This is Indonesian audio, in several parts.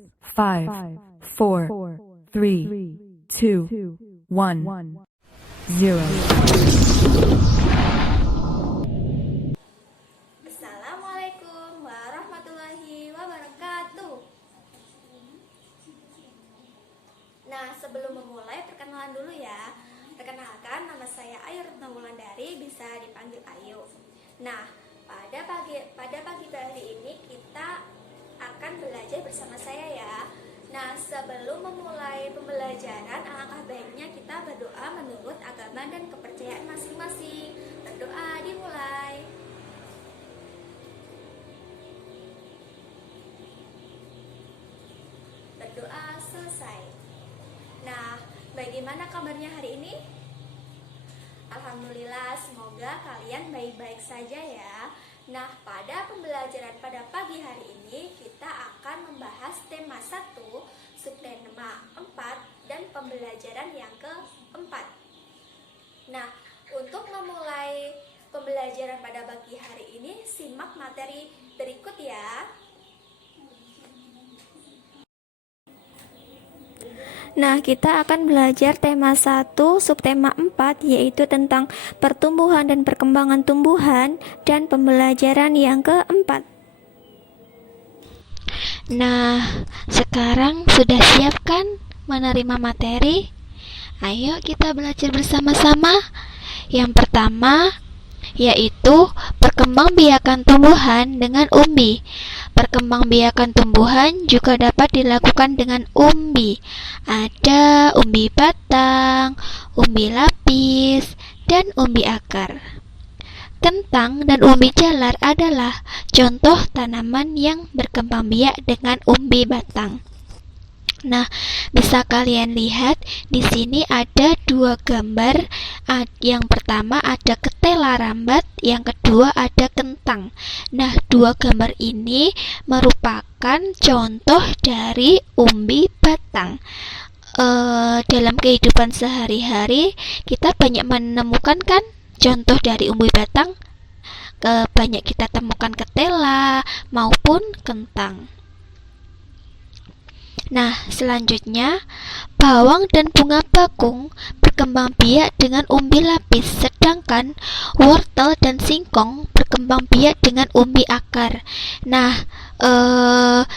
5, 4, 3, 2, 1, 0. Assalamualaikum warahmatullahi wabarakatuh. Nah, sebelum memulai perkenalan dulu ya. Perkenalkan, nama saya Ayu Retno Wulandari, bisa dipanggil Ayu. Nah, pada pagi hari ini kita akan belajar bersama saya ya. Nah, sebelum memulai pembelajaran, alangkah baiknya kita berdoa menurut agama dan kepercayaan masing-masing. Berdoa dimulai. Berdoa selesai. Nah, bagaimana kabarnya hari ini? Alhamdulillah, semoga kalian baik-baik saja ya. Nah, pada pembelajaran pada pagi hari ini kita akan membahas tema 1, subtema 4, dan pembelajaran yang keempat. Nah, untuk memulai pembelajaran pada pagi hari ini, simak materi berikut ya. Nah, kita akan belajar tema 1, subtema 4, yaitu tentang pertumbuhan dan perkembangan tumbuhan, dan pembelajaran yang keempat. Nah, sekarang sudah siap kan menerima materi? Ayo kita belajar bersama-sama. Yang pertama yaitu perkembangbiakan tumbuhan dengan umbi. Perkembangbiakan tumbuhan juga dapat dilakukan dengan umbi. Ada umbi batang, umbi lapis, dan umbi akar. Kentang dan umbi jalar adalah contoh tanaman yang berkembang biak dengan umbi batang. Nah, bisa kalian lihat di sini ada dua gambar. Yang pertama ada ketela rambat, yang kedua ada kentang. Nah, dua gambar ini merupakan contoh dari umbi batang. Dalam kehidupan sehari-hari kita banyak menemukan kan contoh dari umbi batang. Banyak kita temukan ketela maupun kentang. Nah, selanjutnya, bawang dan bunga bakung berkembang biak dengan umbi lapis, sedangkan wortel dan singkong berkembang biak dengan umbi akar. Nah,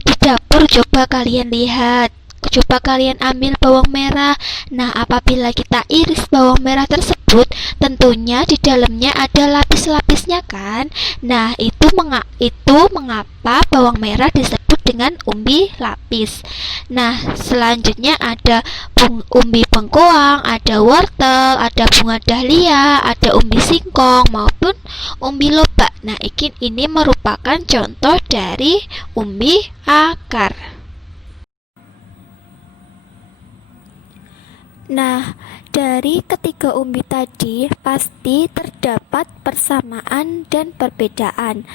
di dapur coba kalian lihat, coba kalian ambil bawang merah. Nah, apabila kita iris bawang merah tersebut, tentunya di dalamnya ada lapis-lapisnya kan. Nah, itu mengapa bawang merah disebut dengan umbi lapis. Nah, selanjutnya ada umbi bengkoang, ada wortel, ada bunga dahlia, ada umbi singkong maupun umbi lobak. Nah, ini merupakan contoh dari umbi akar. Nah, dari ketiga umbi tadi pasti terdapat persamaan dan perbedaan.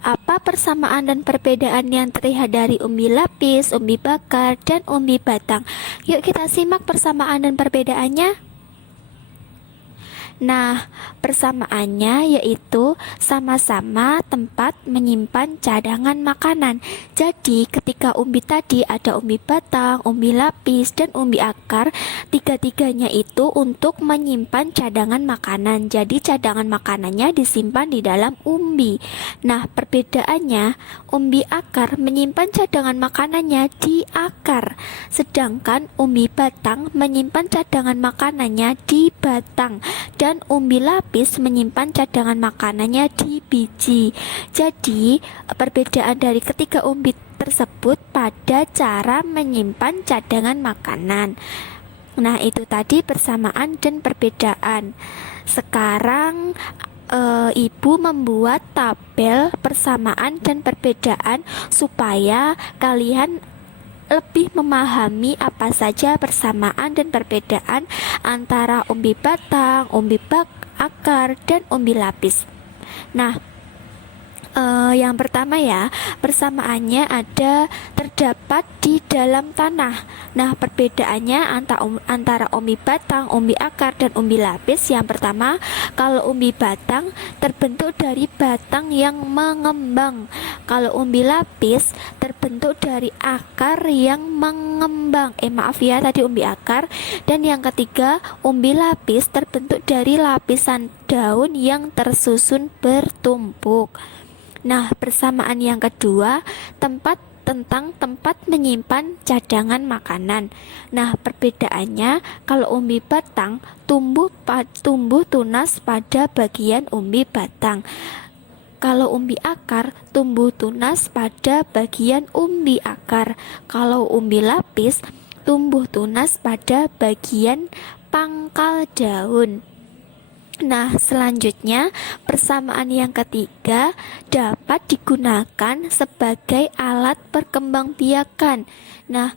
Apa persamaan dan perbedaan yang terlihat dari umbi lapis, umbi bakar, dan umbi batang? Yuk kita simak persamaan dan perbedaannya. Nah, persamaannya yaitu sama-sama tempat menyimpan cadangan makanan. Jadi, ketika umbi tadi ada umbi batang, umbi lapis, dan umbi akar, tiga-tiganya itu untuk menyimpan cadangan makanan. Jadi, cadangan makanannya disimpan di dalam umbi. Nah, perbedaannya, umbi akar menyimpan cadangan makanannya di akar, sedangkan umbi batang menyimpan cadangan makanannya di batang, dan umbi lapis menyimpan cadangan makanannya di biji. Jadi, perbedaan dari ketiga umbi tersebut pada cara menyimpan cadangan makanan. Nah, itu tadi persamaan dan perbedaan. Sekarang Ibu membuat tabel persamaan dan perbedaan supaya kalian lebih memahami apa saja persamaan dan perbedaan antara umbi batang, umbi akar, dan umbi lapis. Nah, Yang pertama ya, persamaannya terdapat di dalam tanah. Nah, perbedaannya antara umbi batang, umbi akar, dan umbi lapis. Yang pertama, kalau umbi batang terbentuk dari batang yang mengembang. Kalau umbi lapis terbentuk dari akar yang mengembang. Maaf ya, tadi umbi akar. Dan yang ketiga, umbi lapis terbentuk dari lapisan daun yang tersusun bertumpuk. Nah, persamaan yang kedua, tentang tempat menyimpan cadangan makanan. Nah, perbedaannya kalau umbi batang tumbuh tunas pada bagian umbi batang. Kalau umbi akar tumbuh tunas pada bagian umbi akar. Kalau umbi lapis tumbuh tunas pada bagian pangkal daun. Nah, selanjutnya persamaan yang ketiga dapat digunakan sebagai alat perkembangbiakan. Nah,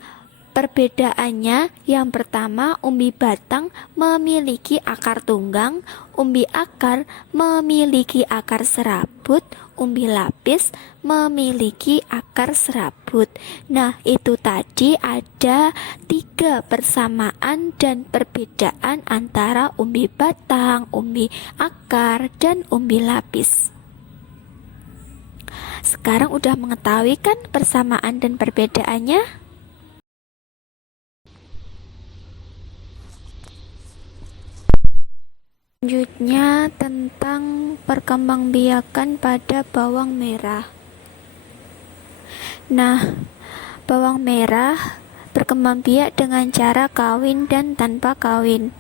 perbedaannya yang pertama, umbi batang memiliki akar tunggang, umbi akar memiliki akar serabut, umbi lapis memiliki akar serabut. Nah, itu tadi ada 3 persamaan dan perbedaan antara umbi batang, umbi akar, dan umbi lapis. Sekarang udah mengetahui kan persamaan dan perbedaannya? Selanjutnya tentang perkembangbiakan pada bawang merah. Nah, bawang merah berkembangbiak dengan cara kawin dan tanpa kawin.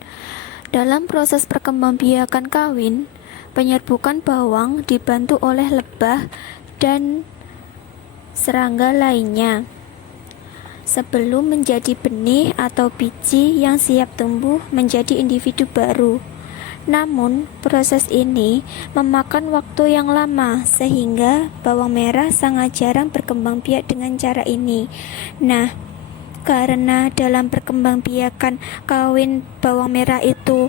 Dalam proses perkembangbiakan kawin, penyerbukan bawang dibantu oleh lebah dan serangga lainnya sebelum menjadi benih atau biji yang siap tumbuh menjadi individu baru. Namun, proses ini memakan waktu yang lama sehingga bawang merah sangat jarang berkembang biak dengan cara ini. Nah, karena dalam perkembangbiakan kawin bawang merah itu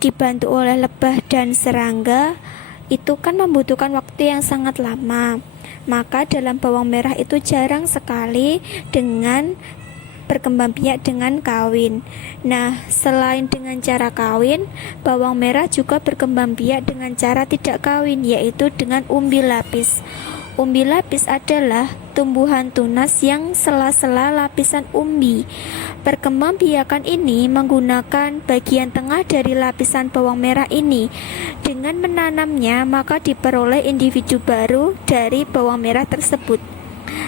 dibantu oleh lebah dan serangga, itu kan membutuhkan waktu yang sangat lama. Maka dalam bawang merah itu jarang sekali dengan berkembang biak dengan kawin. Nah, selain dengan cara kawin, bawang merah juga berkembang biak dengan cara tidak kawin, yaitu dengan umbi lapis. Umbi lapis adalah tumbuhan tunas yang sela-sela lapisan umbi. Perkembangbiakan ini menggunakan bagian tengah dari lapisan bawang merah ini. Dengan menanamnya, maka diperoleh individu baru dari bawang merah tersebut.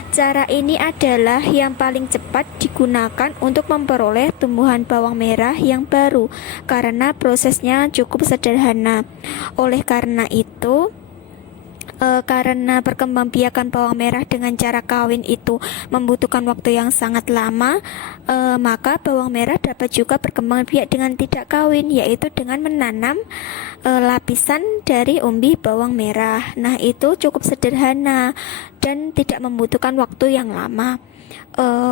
Cara ini adalah yang paling cepat digunakan untuk memperoleh tumbuhan bawang merah yang baru karena prosesnya cukup sederhana. Oleh karena itu, karena perkembangbiakan bawang merah dengan cara kawin itu membutuhkan waktu yang sangat lama, maka bawang merah dapat juga berkembang biak dengan tidak kawin, yaitu dengan menanam lapisan dari umbi bawang merah. Nah, itu cukup sederhana dan tidak membutuhkan waktu yang lama.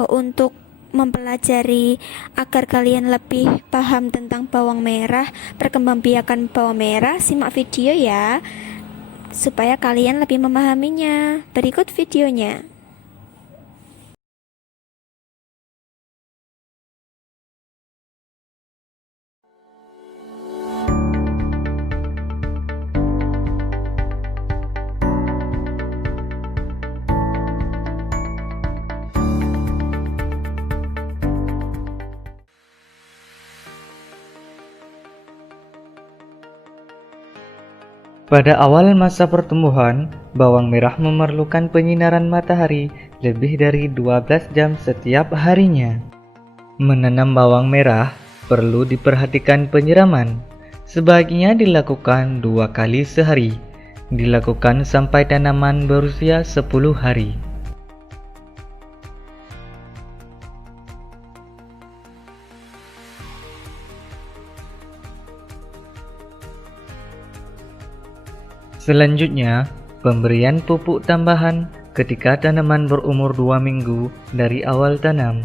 Untuk mempelajari agar kalian lebih paham tentang bawang merah, perkembangbiakan bawang merah, simak video ya, supaya kalian lebih memahaminya. Berikut videonya. Pada awal masa pertumbuhan, bawang merah memerlukan penyinaran matahari lebih dari 12 jam setiap harinya. Menanam bawang merah perlu diperhatikan penyiraman. Sebaiknya dilakukan 2 kali sehari. Dilakukan sampai tanaman berusia 10 hari. Selanjutnya, pemberian pupuk tambahan ketika tanaman berumur 2 minggu dari awal tanam.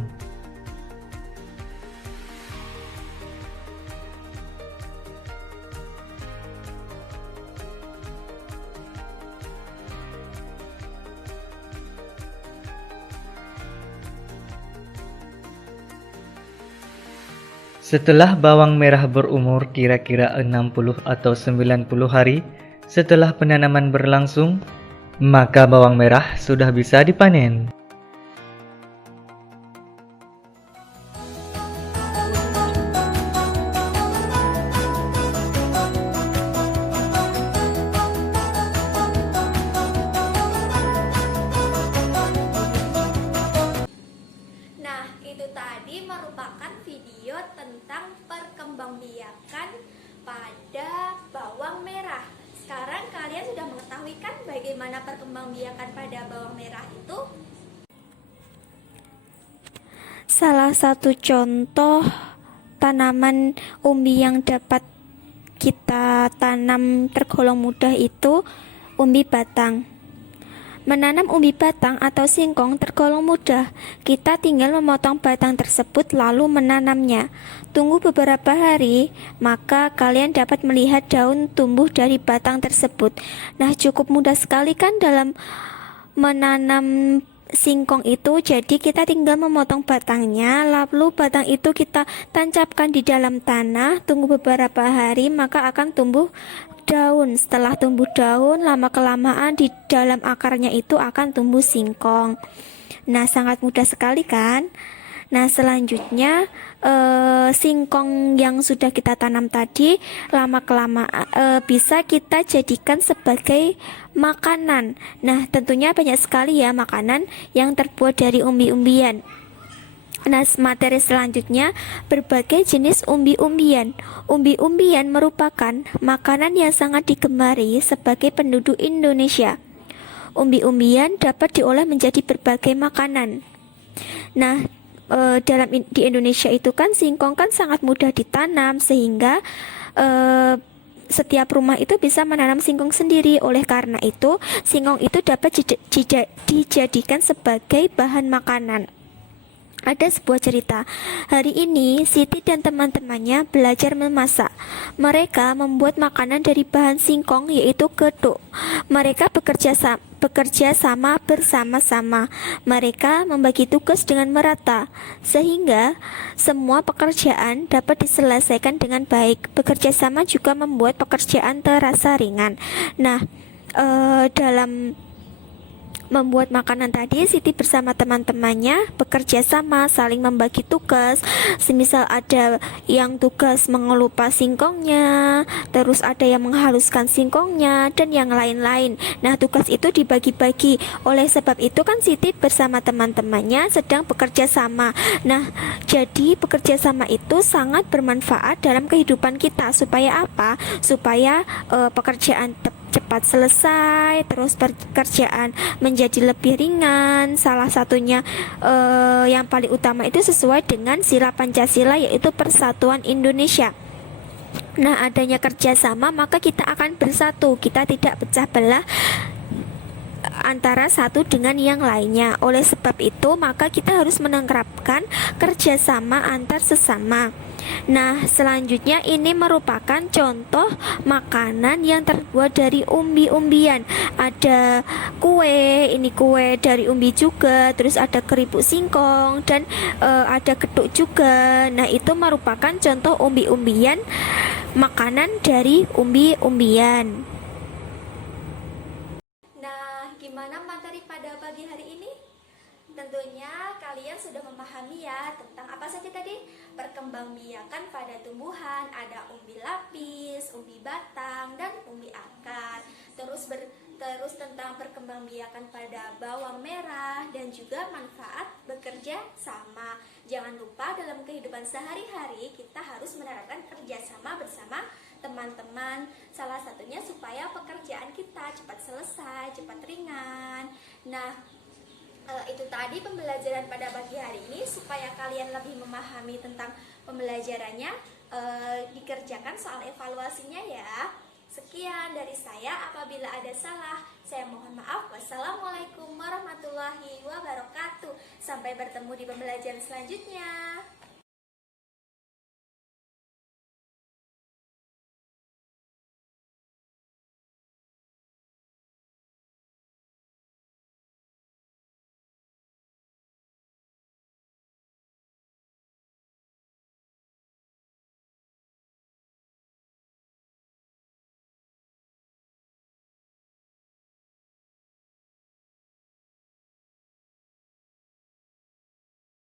Setelah bawang merah berumur kira-kira 60 atau 90 hari setelah penanaman berlangsung, maka bawang merah sudah bisa dipanen. Nah, itu tadi merupakan video tentang perkembangbiakan pada bawang merah. Sekarang kalian sudah mengetahui kan bagaimana perkembangbiakan pada bawang merah itu? Salah satu contoh tanaman umbi yang dapat kita tanam tergolong mudah itu umbi batang. Menanam umbi batang atau singkong tergolong mudah. Kita tinggal memotong batang tersebut lalu menanamnya. Tunggu beberapa hari, maka kalian dapat melihat daun tumbuh dari batang tersebut. Nah, cukup mudah sekali kan dalam menanam singkong itu. Jadi kita tinggal memotong batangnya, lalu batang itu kita tancapkan di dalam tanah. Tunggu beberapa hari, maka akan tumbuh daun. Setelah tumbuh daun, lama-kelamaan di dalam akarnya itu akan tumbuh singkong. Nah, sangat mudah sekali kan? Nah, selanjutnya singkong yang sudah kita tanam tadi lama-kelamaan bisa kita jadikan sebagai makanan. Nah, tentunya banyak sekali ya makanan yang terbuat dari umbi-umbian. Nah, materi selanjutnya berbagai jenis umbi-umbian. Umbi-umbian merupakan makanan yang sangat digemari sebagai penduduk Indonesia. Umbi-umbian dapat diolah menjadi berbagai makanan. Nah, di Indonesia itu kan singkong kan sangat mudah ditanam sehingga setiap rumah itu bisa menanam singkong sendiri. Oleh karena itu, singkong itu dapat dijadikan sebagai bahan makanan. Ada sebuah cerita. Hari ini Siti dan teman-temannya belajar memasak. Mereka membuat makanan dari bahan singkong yaitu geduk. Mereka bekerja sama bersama-sama. Mereka membagi tugas dengan merata sehingga semua pekerjaan dapat diselesaikan dengan baik. Bekerja sama juga membuat pekerjaan terasa ringan. Nah, dalam membuat makanan tadi, Siti bersama teman-temannya bekerja sama, saling membagi tugas. Semisal ada yang tugas mengelupas singkongnya, terus ada yang menghaluskan singkongnya, dan yang lain-lain. Nah, tugas itu dibagi-bagi. Oleh sebab itu kan Siti bersama teman-temannya sedang bekerja sama. Nah, jadi bekerja sama itu sangat bermanfaat dalam kehidupan kita. Supaya apa? Supaya pekerjaan cepat selesai, terus pekerjaan menjadi lebih ringan. Salah satunya yang paling utama itu sesuai dengan sila Pancasila, yaitu Persatuan Indonesia. Nah, adanya kerjasama maka kita akan bersatu, kita tidak pecah belah antara satu dengan yang lainnya. Oleh sebab itu maka kita harus menerapkan kerjasama antar sesama. Nah, selanjutnya ini merupakan contoh makanan yang terbuat dari umbi-umbian. Ada kue, ini kue dari umbi juga, terus ada keripik singkong dan ada geduk juga. Nah, itu merupakan contoh umbi-umbian, makanan dari umbi-umbian. Nah, gimana materi pada pagi hari ini? Tentunya kalian sudah memahami ya tentang apa saja tadi? Perkembangbiakan pada tumbuhan, ada umbi lapis, umbi batang, dan umbi akar. Terus tentang perkembangbiakan pada bawang merah dan juga manfaat bekerja sama. Jangan lupa dalam kehidupan sehari-hari kita harus menerapkan kerjasama bersama teman-teman. Salah satunya supaya pekerjaan kita cepat selesai, cepat ringan. Nah, itu tadi pembelajaran pada pagi hari ini. Supaya kalian lebih memahami tentang pembelajarannya, dikerjakan soal evaluasinya ya. Sekian dari saya, apabila ada salah saya mohon maaf. Wassalamualaikum warahmatullahi wabarakatuh. Sampai bertemu di pembelajaran selanjutnya.